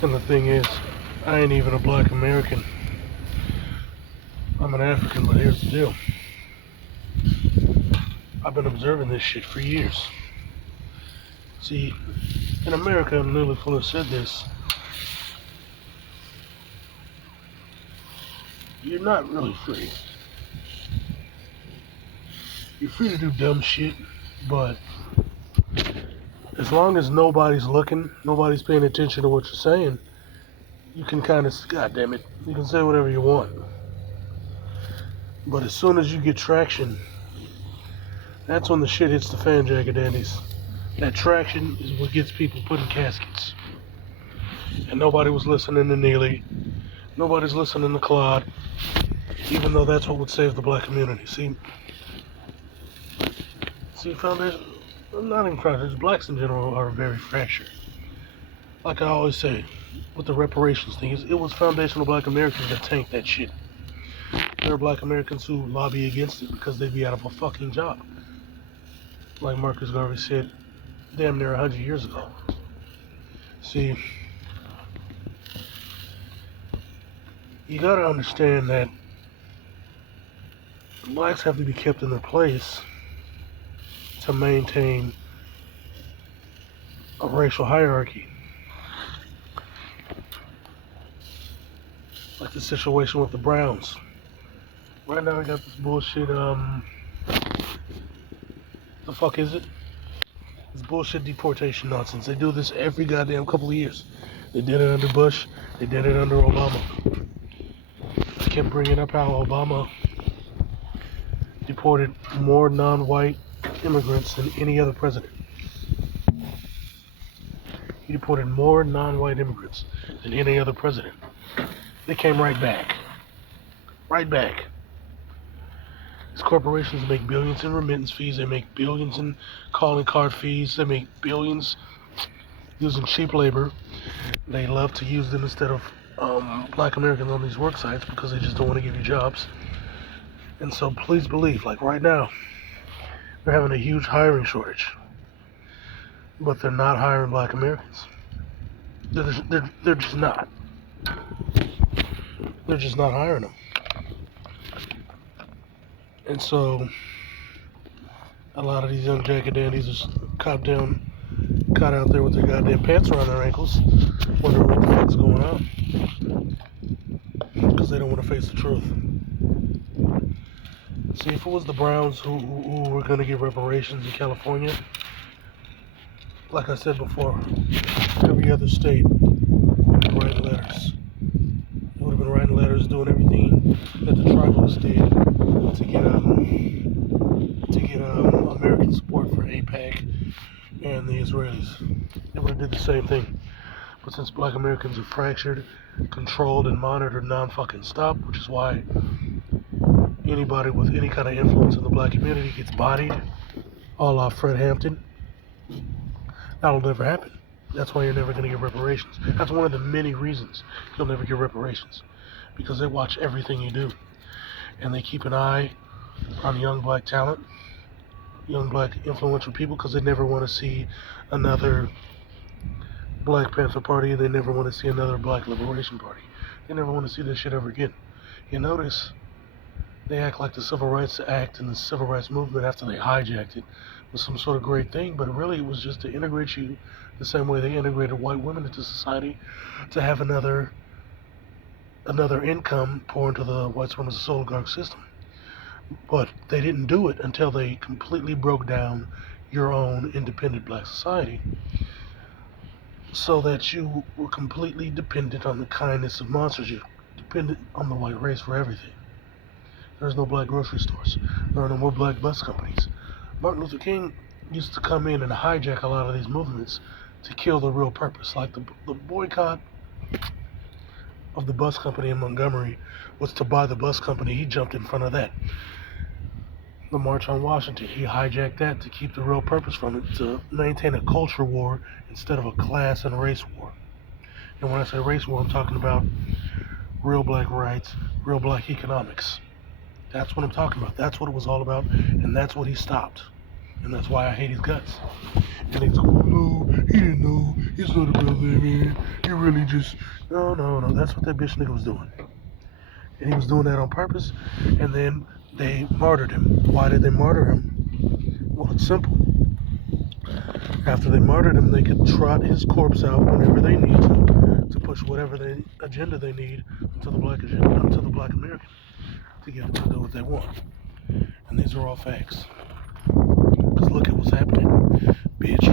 And the thing is, I ain't even a black American. I'm an African, but here's the deal. I've been observing this shit for years. See, in America, and Neely Fuller said this, you're not really free. You're free to do dumb shit, but as long as nobody's looking, nobody's paying attention to what you're saying, you can kind of, god damn it, you can say whatever you want. But as soon as you get traction, that's when the shit hits the fan, jacket dandies. That traction is what gets people put in caskets. And nobody was listening to Neely. Nobody's listening to Claude, even though that's what would save the black community. See, foundation, not even foundations, blacks in general are very fractured. Like I always say, with the reparations thing, it was foundational black Americans that tanked that shit. There are black Americans who lobby against it because they'd be out of a fucking job. Like Marcus Garvey said, damn near 100 years ago. See, you gotta understand that blacks have to be kept in their place to maintain a racial hierarchy. Like the situation with the Browns. Right now we got this bullshit, the fuck is it? This bullshit deportation nonsense. They do this every goddamn couple of years. They did it under Bush. They did it under Obama. I kept bringing up how Obama deported more non-white immigrants than any other president. He deported more non-white immigrants than any other president. They came right back. Right back. These corporations make billions in remittance fees. They make billions in calling card fees. They make billions using cheap labor. They love to use them instead of black Americans on these work sites because they just don't want to give you jobs. And so please believe, like right now, they're having a huge hiring shortage. But they're not hiring black Americans. They're just not. They're just not hiring them. And so a lot of these young jacket dandies are caught out there with their goddamn pants around their ankles, wondering what the fuck's going on. Because they don't want to face the truth. See, if it was the Browns who were going to get reparations in California, like I said before, every other state would be writing letters. They would have been writing letters, doing everything that the tribalists did to get American support for AIPAC and the Israelis. They would have did the same thing. But since black Americans are fractured, controlled, and monitored non-fucking stop, which is why anybody with any kind of influence in the black community gets bodied, a la Fred Hampton, that'll never happen. That's why you're never going to get reparations. That's one of the many reasons you'll never get reparations. Because they watch everything you do. And they keep an eye on young black talent, young black influential people, because they never want to see another Black Panther Party. They never want to see another Black Liberation Party. They never want to see this shit ever again. You notice they act like the Civil Rights Act and the Civil Rights Movement after they hijacked it was some sort of great thing, but really it was just to integrate you the same way they integrated white women into society, to have another income pour into the white supremacist oligarch system. But they didn't do it until they completely broke down your own independent black society, so that you were completely dependent on the kindness of monsters. You're dependent on the white race for everything. There's no black grocery stores. There are no more black bus companies. Martin Luther King used to come in and hijack a lot of these movements to kill the real purpose. Like the boycott of the bus company in Montgomery was to buy the bus company. He jumped in front of that. The March on Washington, he hijacked that to keep the real purpose from it, to maintain a culture war instead of a class and race war. And when I say race war, I'm talking about real black rights, real black economics. That's what I'm talking about. That's what it was all about, and that's what he stopped. And that's why I hate his guts. And he's going, no, he didn't know. He's not about that, man. He really just no. That's what that bitch nigga was doing, and he was doing that on purpose. And then they martyred him. Why did they martyr him? Well, it's simple. After they martyred him, they could trot his corpse out whenever they need to push whatever agenda they need until the black American, to get them to do what they want. And these are all facts. Because look at what's happening, bitch.